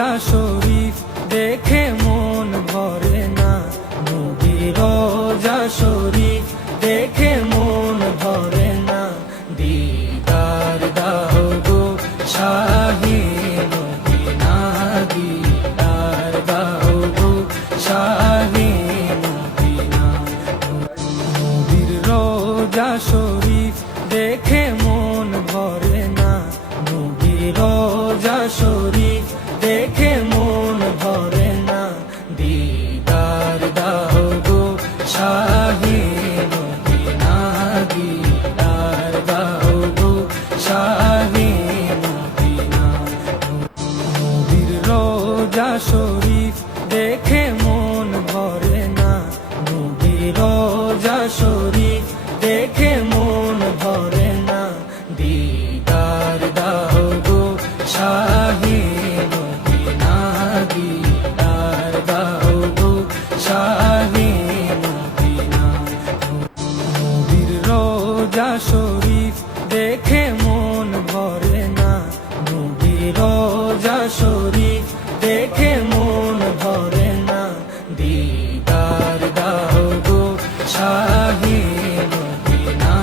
রোজা শরীফ দেখে মন ভরে না, নবীর রোজা শরীফ দেখে মন ভরে না। দিদার দাও গো শাহে মদিনা, দিদার দাও গো শাহে মদিনা। নবীর রোজা শরীফ দেখে মন ভরে না, নবীর রোজা শরীফ দেখে মন ভরে না। দিদার দাও গো শাহে মদিনা, দিদার দাও গো শাহে মদিনা। নবীর রোজা শরীফ দেখে মন ভরে না, নবীর রোজা শরীফ দেখে মন ভরে না। দিদার দাও গো শাহে মদিনা, দিদার দাও গো শাহে মদিনা। নবীর রোজা শরীফ দেখে মন ভরে না, নবীর রোজা শরীফ দেখে মন ভরে না। দিদার দাও গো শাহে মদিনা,